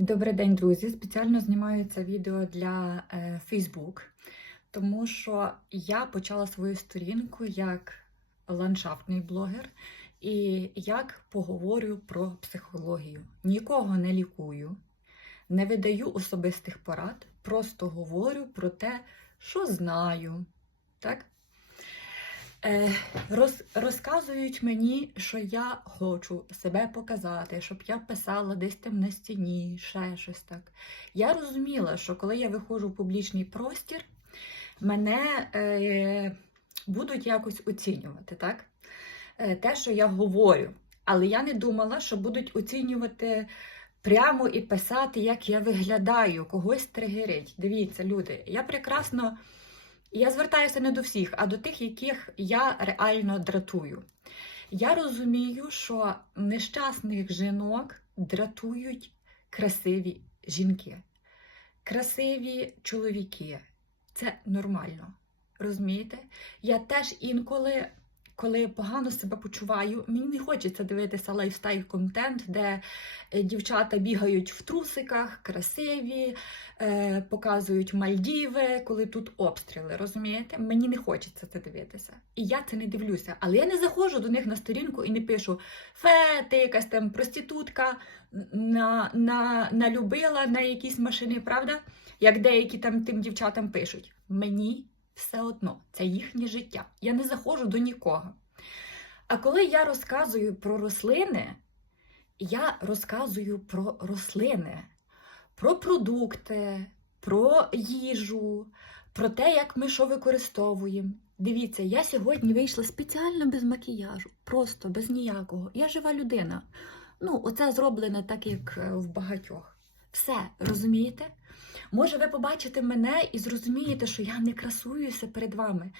Добрий день, друзі! Спеціально знімаю це відео для е, Facebook, тому що я почала свою сторінку як ландшафтний блогер і як поговорю про психологію. Нікого не лікую, не видаю особистих порад, просто говорю про те, що знаю. Так? Е, роз, розказують мені, що я хочу себе показати, щоб я писала десь там на стіні, ще щось так. Я розуміла, що коли я виходжу в публічний простір, мене е, будуть якось оцінювати, так? Е, те, що я говорю. Але я не думала, що будуть оцінювати прямо і писати, як я виглядаю, когось тригерить. Дивіться, люди, я прекрасно. Я звертаюся не до всіх, а до тих, яких я реально дратую. Я розумію, що нещасних жінок дратують красиві жінки, красиві чоловіки. Це нормально. Розумієте? Я теж інколи, коли погано себе почуваю, мені не хочеться дивитися лайфстайл-контент, де е, дівчата бігають в трусиках, красиві, е, показують Мальдіви, коли тут обстріли. Розумієте? Мені не хочеться це дивитися. І я це не дивлюся. Але я не заходжу до них на сторінку і не пишу Фе, ти якась там проститутка на, на, налюбила на якісь машини, правда? Як деякі там тим дівчатам пишуть. Мені все одно, це їхнє життя. Я не заходжу до нікого. А коли я розказую про рослини, я розказую про рослини, про продукти, про їжу, про те, як ми що використовуємо. Дивіться, я сьогодні вийшла спеціально без макіяжу, просто без ніякого. Я жива людина. Ну, оце зроблене так, як е, в багатьох. Все, розумієте? Може, ви побачите мене і зрозумієте, що я не красуюся перед вами.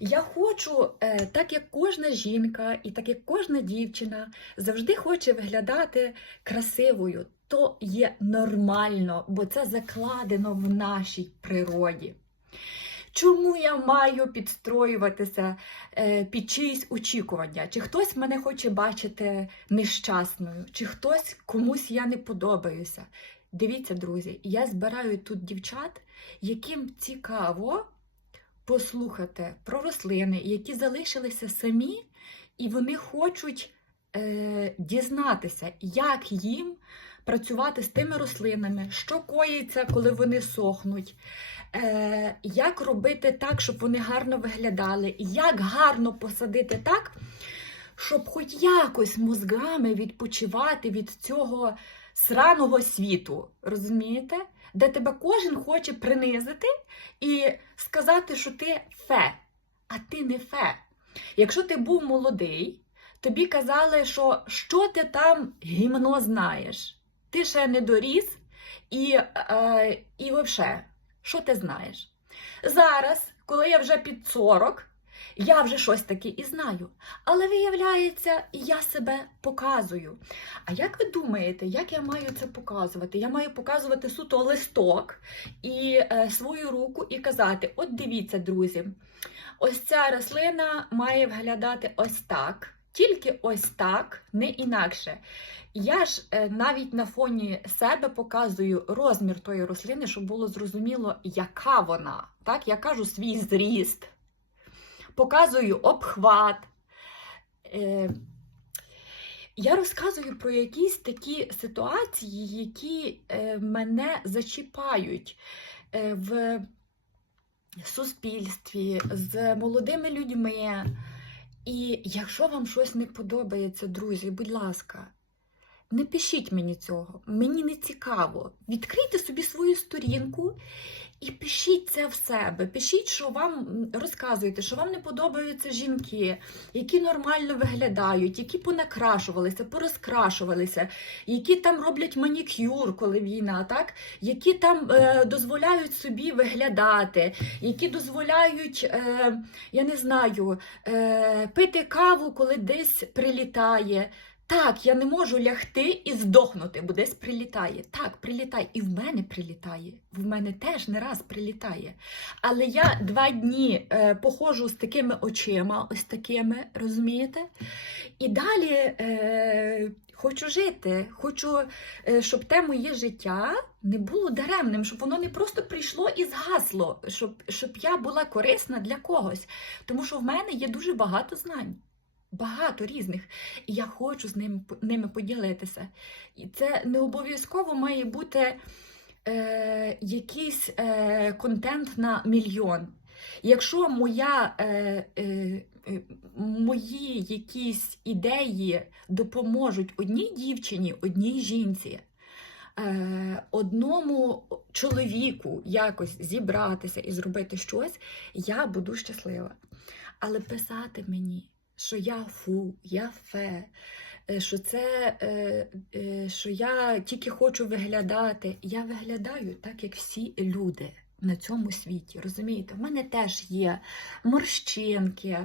Я хочу, е, так як кожна жінка і так як кожна дівчина завжди хоче виглядати красивою, то є нормально, бо це закладено в нашій природі. Чому я маю підстроюватися е, під чиїсь очікування? Чи хтось мене хоче бачити нещасною, чи хтось комусь я не подобаюся? Дивіться, друзі, я збираю тут дівчат, яким цікаво послухати про рослини, які залишилися самі, і вони хочуть е, дізнатися, як їм працювати з тими рослинами, що коїться, коли вони сохнуть, е, як робити так, щоб вони гарно виглядали, як гарно посадити так, щоб хоч якось мозгами відпочивати від цього сраного світу, розумієте? Де тебе кожен хоче принизити і сказати, що ти фе, а ти не фе. Якщо ти був молодий, тобі казали, що що ти там гімно знаєш, ти ще не доріс, і, е, і взагалі, що ти знаєш? Зараз, коли я вже під 40, я вже щось таке і знаю. Але виявляється, я себе показую. А як ви думаєте, як я маю це показувати? Я маю показувати суто листок і е, свою руку і казати: от дивіться, друзі, ось ця рослина має виглядати ось так. Тільки ось так, не інакше. Я ж е, навіть на фоні себе показую розмір тої рослини, щоб було зрозуміло, яка вона. Так, я кажу свій зріст показую обхват. Е, я розказую про якісь такі ситуації, які е, мене зачіпають е, в суспільстві з молодими людьми. І якщо вам щось не подобається, друзі, будь ласка, не пишіть мені цього, мені не цікаво. Відкрийте собі свою сторінку і пишіть це в себе. Пишіть, що вам розказуєте, що вам не подобаються жінки, які нормально виглядають, які понакрашувалися, порозкрашувалися, які там роблять манікюр, коли війна, так? які там е, дозволяють собі виглядати, які дозволяють, е, я не знаю, е, пити каву, коли десь прилітає. Так, я не можу лягти і здохнути, бо десь прилітає. Так, прилітає. І в мене прилітає. В мене теж не раз прилітає. Але я два дні е, походжу з такими очима, ось такими, розумієте? І далі е, хочу жити, хочу, е, щоб те моє життя не було даремним, щоб воно не просто прийшло і згасло, щоб, щоб я була корисна для когось. Тому що в мене є дуже багато знань. Багато різних, і я хочу з ними, ними поділитися. І це не обов'язково має бути е, якийсь е, контент на мільйон. Якщо моя, е, е, е, мої якісь ідеї допоможуть одній дівчині, одній жінці, е, одному чоловіку якось зібратися і зробити щось, я буду щаслива. Але писати мені, що я фу, я фе, е, що це, е, е, що я тільки хочу виглядати. Я виглядаю так, як всі люди на цьому світі. Розумієте, в мене теж є морщинки,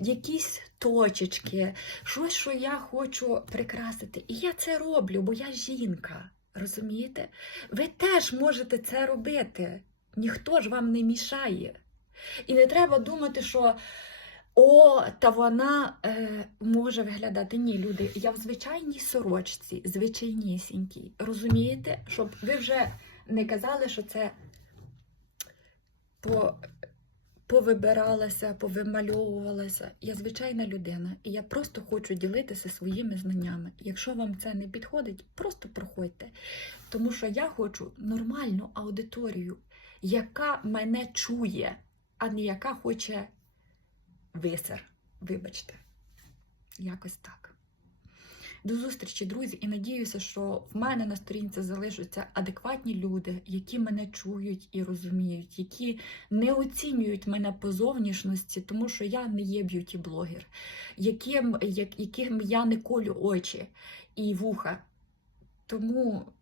якісь точечки, щось, що я хочу прикрасити. І я це роблю, бо я жінка. Розумієте? Ви теж можете це робити. Ніхто ж вам не мішає. І не треба думати, що о, та вона е, може виглядати. Ні, люди, я в звичайній сорочці, звичайнісінькій. Розумієте, щоб ви вже не казали, що це по, повибиралася, повимальовувалася. Я звичайна людина, і я просто хочу ділитися своїми знаннями. Якщо вам це не підходить, просто проходьте. Тому що я хочу нормальну аудиторію, яка мене чує, а не яка хоче висер. Вибачте. Якось так. До зустрічі, друзі, і надіюся, що в мене на сторінці залишаться адекватні люди, які мене чують і розуміють, які не оцінюють мене по зовнішності, тому що я не є б'юті-блогер, яким, як, яким я не колю очі і вуха. Тому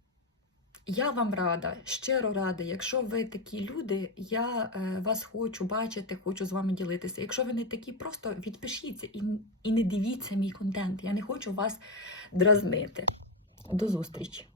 я вам рада, щиро рада. Якщо ви такі люди, я е, вас хочу бачити, хочу з вами ділитися. Якщо ви не такі, просто відпишіться і, і не дивіться мій контент. Я не хочу вас дразнити. До зустрічі!